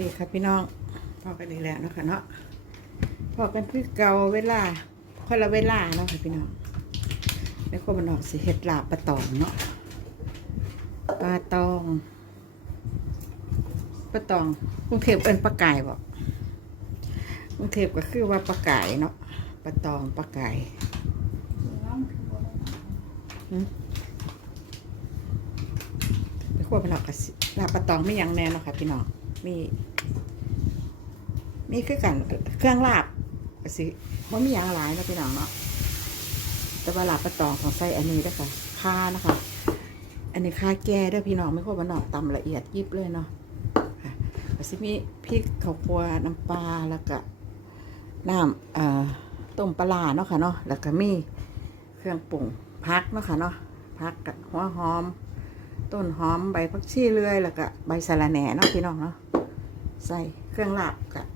ดีค่ะพี่น้องพอกันอีกแล้วเนาะคะเนาะพอกันคือเกาเวลาคนละเวลาเนาะค่ะพี่น้องแล้วก็มันออกสิเห็ดลาบปลาตองเนาะปลาตองปลาตองกรุงเทพเป็นปลาไก่บอกกรุงเทพก็คือว่าปลาไก่เนาะปลาตองปลาไก่หืมไปขั้วไปหลอกกับสิลาบปลาตองไม่ยังแน่เนาะค่ะพี่น้อง มีมีคือกันเครื่องลาบสิมันมีอย่างหลายเนาะพี่น้องเนาะแต่ว่าลาบปลาตองของไส้อันนี้ด้ค่ะค่านะคะ อันนี้ค่าแก่ด้อพี่น้องไม่ควรมันออกตำละเอียดยิบเลยเนาะสิมีพริกข้าวคั่วน้ำปลาแล้วก็น้ำเอ่อต้มปลาร้าเนาะค่ะเนาะแล้วก็มีเครื่องปรุงพักเนาะค่ะเนาะพักกับหัวหอม ต้นหอมใบผักชีเลื่อยแล้วก็ใบสะระแหน่เนาะพี่น้องเนาะ ใส่เครื่องลาบกับ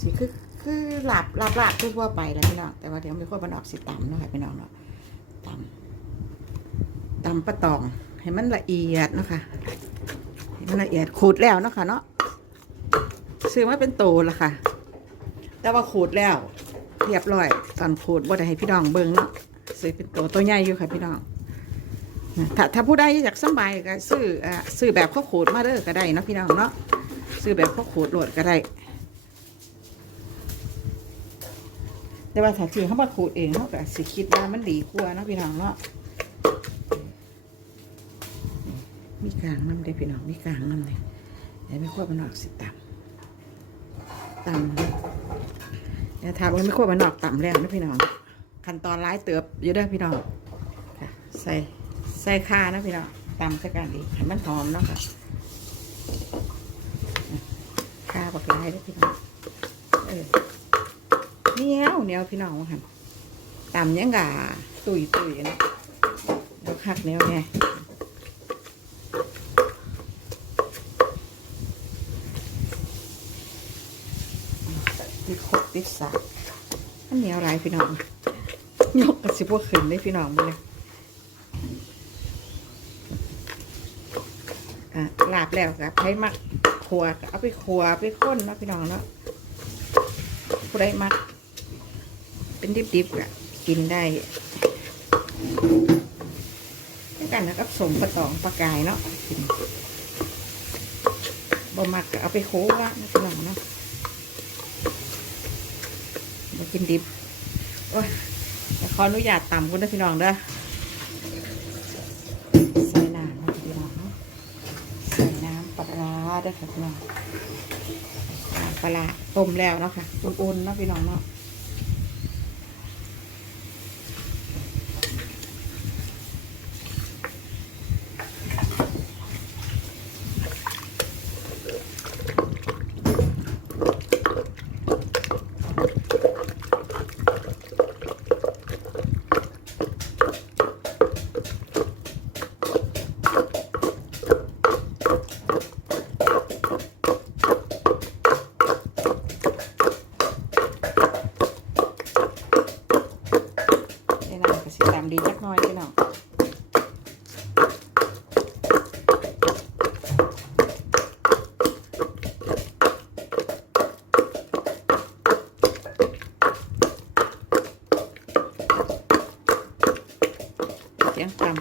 สีคือคือลาบลาบลาบทั่วๆไปแล้วพี่น้องแต่ว่าเดี๋ยวมีคนมันออกสีต่ำเนาะค่ะพี่น้องเนาะต่ำต่ำปลาตองให้มันละเอียดเนาะค่ะให้มันละเอียดขูดแล้วเนาะค่ะเนาะซื้อมาเป็นโตล้วค่ะ แต่ว่าขูดแล้วเรียบร้อยตอนขูดบ่ได้ให้พี่น้องเบิ่งเนาะซื้อเป็นโตตัวใหญ่อยู่ค่ะพี่น้องถ้าถ้าผู้ใดอยากสบายก็ซื้ออ่าซื้อแบบข้าวขูดมาเด้อก็ได้เนาะพี่น้องเนาะ ซื้อแบบข้าขูดโหลดก็ได้แต่ว่าถ้าคือเขามาขูดเองเขาก็สิคิดว่ามันดีกว่านะพี่น้องเนาะมีกลางน้ำได้พี่น้องมีกลางน้ำเลยเดี๋ยวไม่ควบมันออกสิต่ำต่ำเดี๋ยวถามว่าไม่ควบมันออกต่ำแล้วนะพี่น้องขั้นตอนร้ายเติบเยอะด้อพี่น้องใส่ใส่ข่านะพี่น้องตำสักการดีให้มันหอมเนาะค่ะข่า บักลายได้อพี่น้องเออเนียวเนียวพี่น้องว่าหันตำยังกะตุยตุยนะเดี๋ยวคักเนียวไงติดขดติดสากอันเนียวไรพี่น้องยกกระสิบว่าขึ้นเลยพี่น้องมาเลยอะลาบแล้วกับให้มัก ขัวเอาไปขัวไปข้นนะพี่น้องเนาะผู้ใดมัก เป็นดิบๆก็กินได้ด้วยกันนะครับสมปลาตองปลากายเนาะบ่มักก็เอาไปโค้ว่านะพี่น้องเนาะมากินดิบโอ้ยขออนุญาตต่ำคุณนะพี่น้องเด้อใส่น้ำนะพี่น้องเนาะ ใส่น้ำปลาร้า ด้วยค่ะพี่น้องปลาร้าต้มแล้วเนาะค่ะ อุ่นๆเนาะพี่น้องเนาะใส่น้ำกระสีตามดีจักหน้อยพี่น้องเสียงต่ำ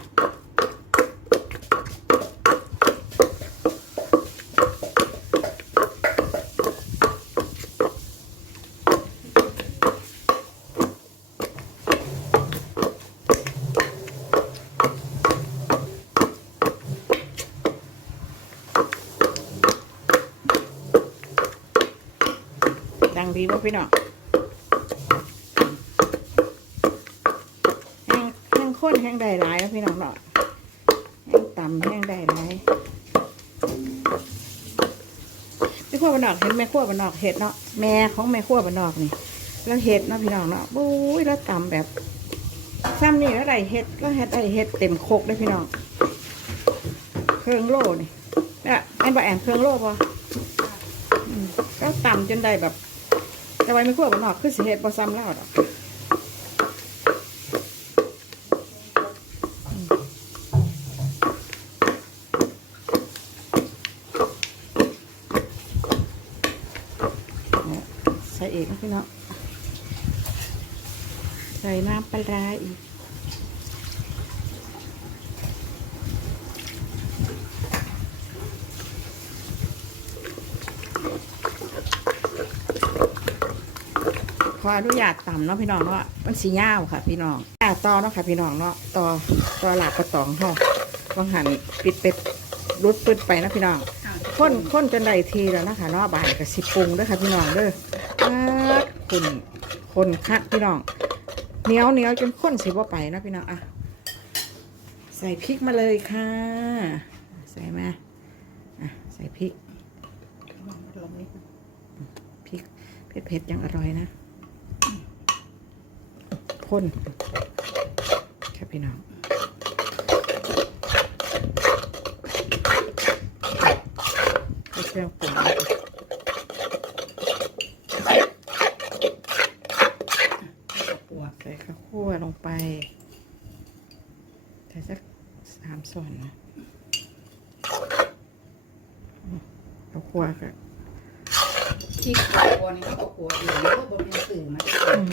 ดังดีป่พี่น้องแห้งแห้งข้นแห้งได้หลายแล้วพี่น้องเนาะแห้งต่ำแห้งได้หลายแม่ขั้วบานนอกเห็นแม่ขั้วบานนอกเห็ดเนาะแม่ของแม่ขั้วบานนอกนี่แล้วเห็ดเนาะพี่น้องเนาะบุ้ยแล้วต่ำแบบซ้ำนี่แล้วได้เห็ดก็เห็ดได้เห็ดเต็มโคกเลยพี่น้องเครื่องโล่นี่เนี่ยไอ้บะแอมเครื่องโล่ปะก็ต่ำจนได้แบบ แต่ไว้ไม่คั่วมันนอกคือสิเห็ดบอซ้ำแล้วดอกใส่เอกนะพี่เนาะใส่น้ำปลาอีก ขออนุญาตต่ำเนาะพี่น้องเนาะมันสีย่าวค่ะ พี่น้องอ่าต่อเนาะค่ะพี่น้องเนาะต่อต่อหลาบกระตองเฮาบางหันปิดเป็ดรุดปืดไปนะพี่น้องข้นข้นจนได้ทีแล้วนะคะเนาะบ่ายกับสิปรุงเด้อค่ะพี่น้องเด้อปัดคนคนคักพี่น้องเหนียวเหนียวจนข้นสิบ่ไปนะพี่น้องอะใส่พริกมาเลยค่ะ ใส่มาอะใส่พริกพริกเผ็ดๆยังอร่อยนะ พ่นครับพี่น้องใส่เครื่องปรุงใส่ข้าวคั่วลงไปใส่สักสามส่วนนะข้าวคั่วก็ที่ขาวบอนี่ก็ขัวเองแล้วก็บนเป็นสื่อมา อืม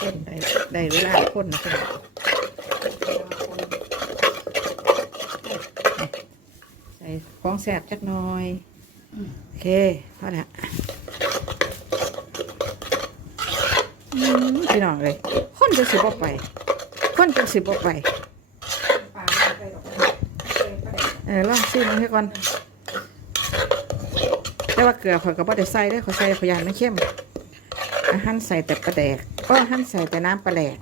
คนได้ได้ เวลาคนนะพี่น้องใส่ของแสบจักหน่อยโอเคพอละอืมพี่น้องเลยคนจะสิบออกไป คนจะสิบออกไปปลาไม่ไปหรอกเป็นปลาแดกเออลองซิมให้ก่อนแต่ว่าเกลือข่อยก็บ่ได้ใส่ได้อข่อยใส่ข่อยยานไม่เข้มอาหั่นใส่แต่ปลาแดกก็หั่นใส่แต่น้ำปลาแดก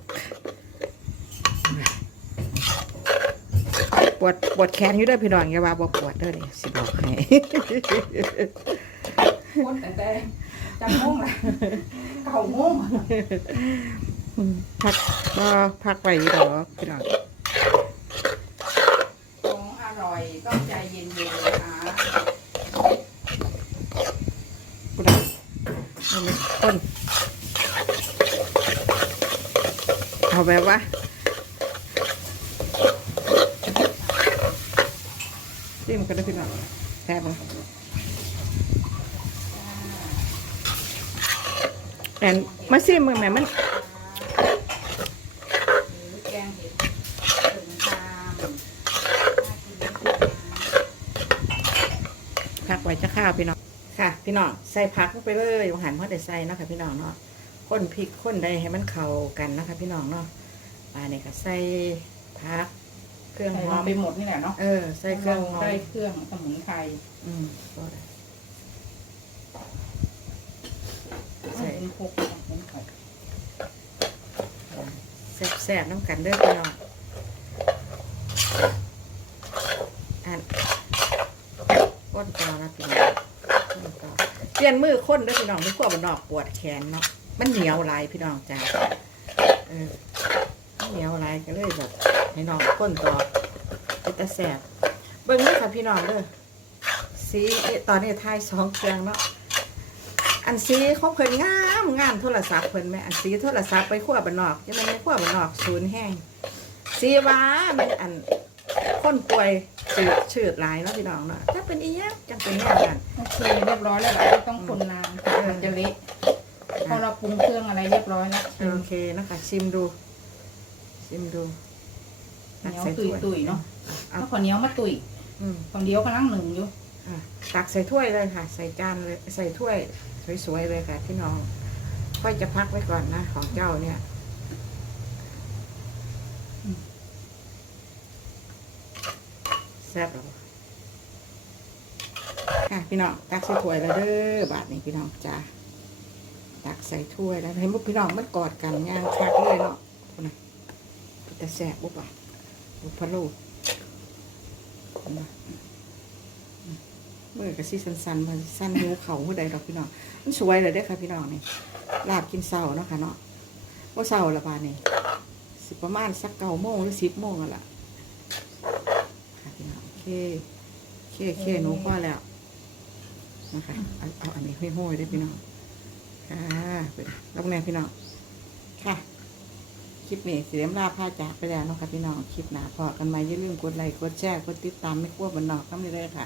ปวดปวดแขนอยู่เด้วยพี่น้องอย่าว่าบ่ปวดเด้อนี่สิบอกให้คนแต่แต่จังโมงละเก่าโมงพักก็พักไว้อยู่ดอกพี่น้องของอร่อยต้องใจเย็นๆนะคะกูได้นี่มันข้นเอาแบบว่า มกันได้พี่น้องแซ่บบ่แอนมาซิมมึงแม่มันพักไว้จะข้าวพี่น้องค่ะ พี่น้องใส่ผักลงไปเลยหันพราะแต่ใส่นะค่ะพี่น้องเนาะข้นพริกข้นใดให้มันเข้ากันนะคะ พี่น้องเนาะปลาเนี่ยก็ใส่ผัก เครื่องใส่หลองมไปหมดนี่แหละเนาะเออ ใส่เครื่องหอมใส่เครื่องสมุนไพรอืมก็ได้ ใส่ เป็นพกสมุนไพรแซ่บๆน้ำกันเด้อพี่น้องอันก้นต่อนะพี่น้องก้นต่อเปลี่ยนมือค้นเด้อพี่น้องไม่กลัวมันนอกปวดแขนเนาะมันเหนียวหลายพี่น้องจ้าเออมัน เหนียวหลายก็เลยแบบให้น้องก้นต่อเป็นตาแสบเบิ่งเด้อค่ะพี่น้องเด้อสีเอ๊ะตอนนี้ทายสองเครื่องเนาะอันซีเขาเพิ่นงามงามโทรศัพท์เพิ่นแม่อันซีโทรศัพท์ไปขั้วบ้านนอกยังไม่ขั้วบ้านนอกศูนย์แห้งซีว่ามันอันคนป่วยชืดชืดหลายเนาะพี่น้องเนาะถ้าเป็นอีหยังจังเป็นแน่กันโอเคเรียบร้อยแล้วเราไม่ต้องคนนานมันจะเละพอเราปรุงเครื่องอะไรเรียบร้อยแล้วโอเคนะคะชิมดู ชิมดูเหนียวตุยๆเนาะเอาถ้าขอเหนียวมาตุยอืมคนเดียวกำลังหนึ่งอยู่อะตักใส่ถ้วยเลยค่ะ ใส่จานเลยใส่ถ้วย สวยๆเลยค่ะพี่น้อง ค่อยจะพักไว้ก่อนนะ ของเจ้าเนี่ยแซ่บหรอค่ะพี่น้องตักใส่ถ้วยแล้วเด้อบาทนี้พี่น้องจ้าตักใส่ถ้วยแล้วเห็นพวกพี่น้องมันกอดกันย่างคักเลยเนาะพุ่นนะ แต่แซ่บปุ๊บอะบุพะโลเห็นปะเมื่อกระซี่สันๆมันสั้นหิวเขาเมื่อใดดอกพี่น้องมันสวยเลยเด้ค่ะพี่น้องนี่ลาบกินเศร้าเนาะค่ะเนาะว่าเศร้าละบานนี่สิประมาณสักเก้าโมงหรือสิบโมงกันละค่ะพี่น้องโอเคโอเคโอเคหนูพอแล้วนะคะเอาเอาอันนี้ห้อยๆได้พี่น้องค่ะไปลงแนวพี่น้องค่ะ คลิปนี้เสียมลาพาจากไปแล้วเนาะค่ะพี่น้องคลิปหนาพอกันมาอย่าลืมกดไลค์กดแชร์กดติดตามไม่กลัวบันนอกก็ไม่ได้ค่ะ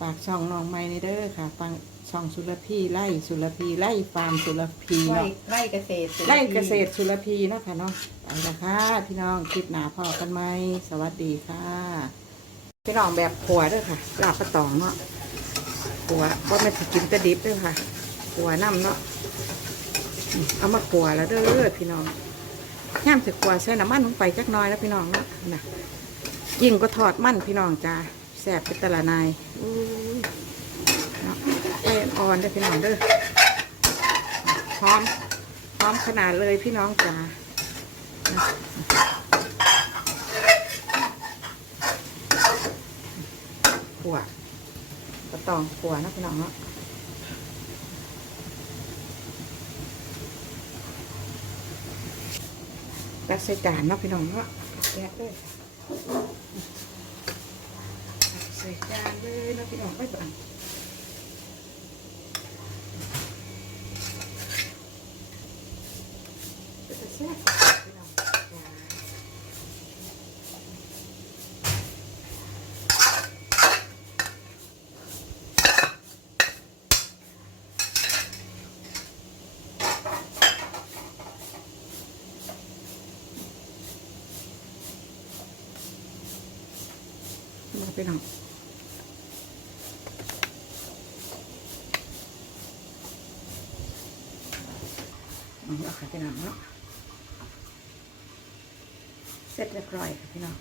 ฝากช่องน้องไม้ในเด้อค่ะ ฟังช่องสุรพีไล่สุรพีไล่ฟาร์มสุรพีไร่เนาะไร่เกษตรไล่เกษตรสุรพีเนาะค่ะเนาะไปละค่ะพี่น้องคลิปหนาพอกันไหมสวัสดีค่ะ พี่น้องแบบขัวเด้อค่ะลาบปลาตองเนาะขัวว่าไม่ถิกินแตะดิบเด้อค่ะขัวน้ำเนาะอืมเอามาขัวแล้วเด้อพี่น้อง ย่ามสิขัวใส่น้ำมันลงไปจักหน้อยแล้วพี่น้องเนาะนะยิ่งก็ทอดมันพี่น้องจ้าแซ่บเป็นตะละนายอู้ยเนาะไฟอ่อนๆเด้พี่น้องเด้อพร้อมพร้อมขนาดเลยพี่น้องจ้าขัวปลาตองขัวนะพี่น้องเนาะ รักใส่จานเนาะพี่น้องเนาะแกะเลยใส่จานเลยเนาะพี่น้องไปบ้านเป็นตาแซ่บพี่น้องจ้า มาพี่น้องเอาค่ะพี่น้องเนาะเสร็จเรียบร้อยค่ะพี่น้อง